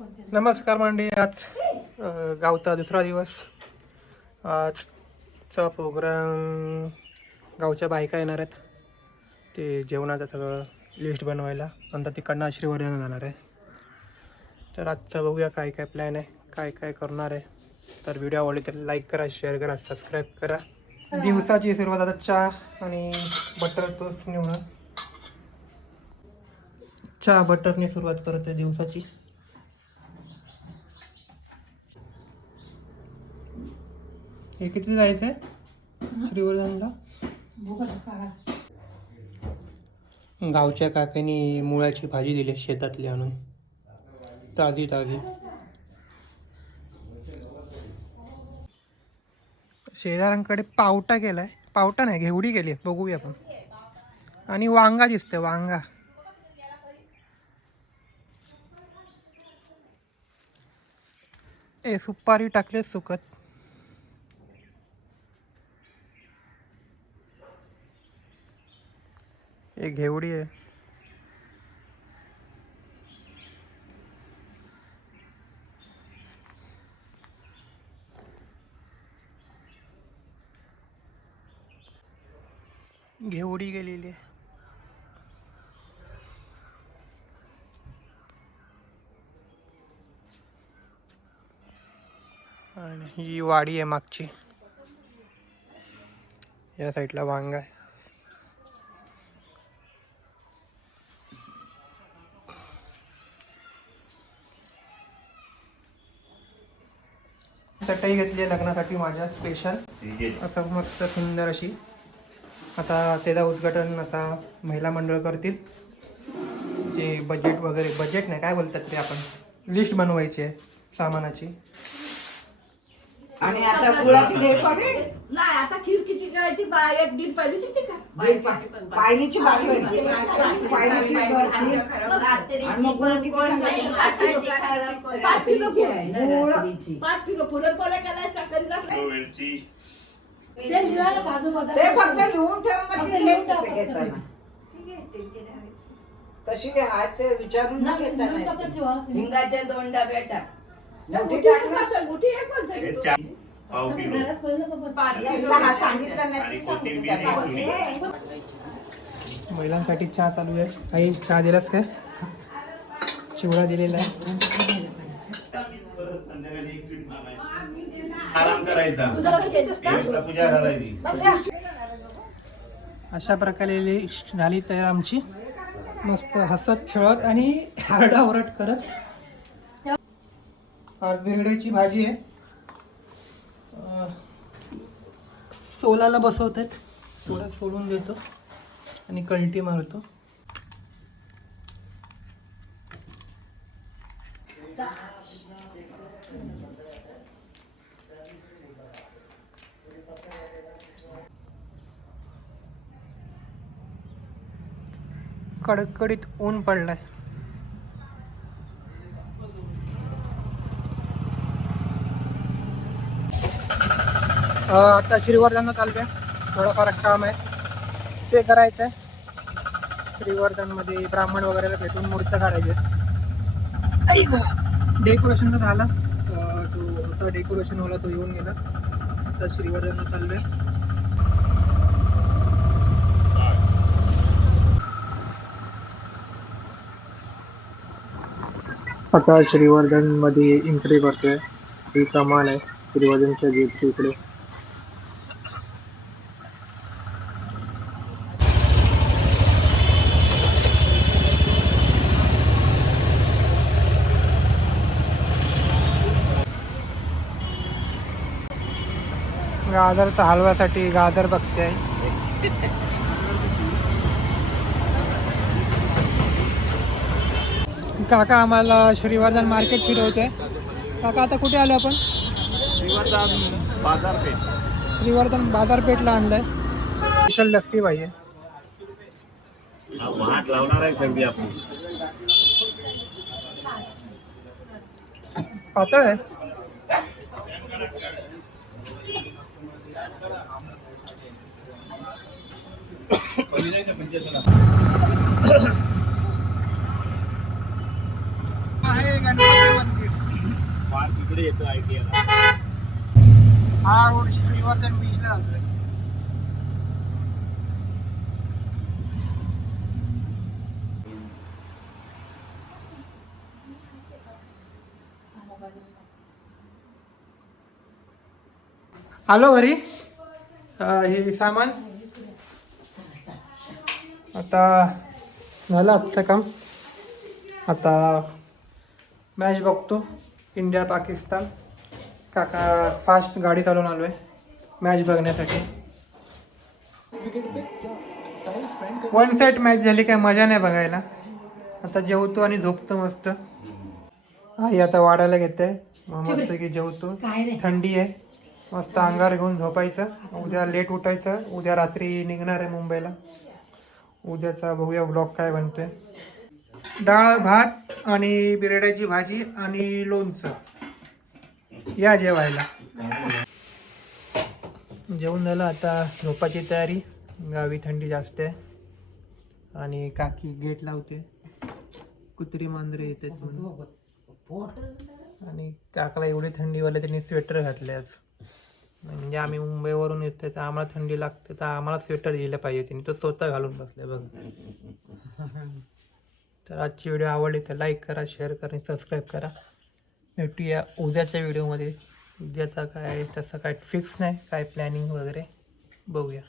नमस्कार मंडळी, आज गावचा दुसरा दिवस. आजचा प्रोग्राम गावच्या बायका येणार आहेत. ते जेवणाचं सगळं लिस्ट बनवायला, नंतर तिकडनं श्रीवर्धन जाणार आहे. तर आजचं बघूया काय काय प्लॅन आहे, काय काय करणार आहे. तर व्हिडिओ आवडली तर लाईक करा, शेअर करा, सबस्क्राईब करा. दिवसाची सुरुवात आता चहा आणि बटर टोस्ट निवडून चहा बटरने सुरुवात करते दिवसाची. हे किती जायचं आहे श्रीवर्धनला? गावच्या काकांनी मुळ्याची भाजी दिली शेतातली आणून, ताजी ताजी. शेजाऱ्यांकडे पावटा केलाय, पावटा नाही घेवडी केली, बघूया आपण. आणि वांगा दिसतंय, वांगा. सुपारी टाकले सुकत. एक घेवडी आहे. घेवडी गेलेली आहे. आणि ही वाडी आहे मागची. या साईडला वांगा आहे. चटई घेतली लग्नासाठी माझ्या स्पेशल, असं मस्त सुंदर अशी. आता त्याचं उद्घाटन आता महिला मंडळ करतील. जे बजेट वगैरे, बजेट नाही काय बोलतात ते, आपण लिस्ट बनवायची आहे सामानाची. आणि आता गुळाची डेकोरे नाही, आता खीर किती करायची? एक दिन पहिलीची ती का? पायलीची भाजी पायलीची आणि मग गुळ किती टाकायचं? 5 किलो गुळ, 5 किलो पुरणपोळ्या करायच्या, ते फक्त लिहून ठेवून घेताना तशी हात विचारून न घेताना. हिंगाच्या 2 डब्या टाक. मोठी टाकलं, मोठी एक पण झाली. महिलांसाठी चहा चालू आहे. काही चहा दिलास काय? चिवडा दिलेला आहे. अशा प्रकारे लिस्ट झाली तयार आमची. मस्त हसत खेळत आणि आरडाओरड करत. बिरड्याची भाजी आहे. सोलाला बसवत आहेत, थोडं सोडून देतो आणि कल्टी मारतो. कडकडीत ऊन पडलाय. आता श्रीवर्धनला चालू आहे. थोडंफार काम आहे ते करायचं आहे. श्रीवर्धनमध्ये ब्राह्मण वगैरे भेटून मूर्त्या काढायचे. डेकोरेशन तर झाला, तो डेकोरेशन वाला तो येऊन गेला. आता श्रीवर्धनला चालू आहे. आता श्रीवर्धन मध्ये एंट्री करतोय. ही कमान आहे श्रीवर्धनच्या गेटच्या इकडे. गाजरचा हलव्यासाठी गाजर बघते. काका आम्हाला श्रीवर्धन मार्केट फिरवते. काका आता कुठे आलो आपण? श्रीवर्धन बाजारपेठ. श्रीवर्धन बाजारपेठला आणलंय. स्पेशल लस्सी पाहिजे. महाट लावणार आहे सगळी आपण. पातळ आहे. आहे गणपती इकडे येतो आयटीआयला. हा रोड श्रीवर्धन बीचला जातोय. आलो घरी. हे सामान आता झालं आजचं काम. आता मॅच बघतो इंडिया पाकिस्तान. काका फास्ट गाडी चालवून आलो आहे मॅच बघण्यासाठी. 1 सेट मॅच झाली काय मजा नाही बघायला. आता जेवतो आणि झोपतो मस्त. आई आता वाढायला घेते मस्त की जेवतो. थंडी आहे मस्त अंगार घेऊन झोपायचं. उद्या लेट उठायचं. उद्या रात्री निघणार आहे मुंबईला. उद्याचा बघूया व्लॉग काय बनतोय. डाळ भात आणि बिरड्याची भाजी आणि लोणचं. या जेवायला. जेवण झालं आता झोपाची तयारी. गावी थंडी जास्त आहे आणि काकी गेट लावते. कुत्री मांजरे येतात म्हणून. आणि काकाला एवढी थंडी वाले त्यांनी स्वेटर घातले आज. म्हणजे आम्ही मुंबईवरून येतोय तर आम्हाला थंडी लागते तर आम्हाला स्वेटर दिलं पाहिजे. त्यांनी तो स्वतः घालून बसले बघ. तर आजची व्हिडिओ आवडली तर लाईक करा, शेअर करा आणि सबस्क्राईब करा. भेटूया उद्याच्या व्हिडिओमध्ये. उद्याचा काय तसं काय फिक्स नाही, काय प्लॅनिंग वगैरे बघूया.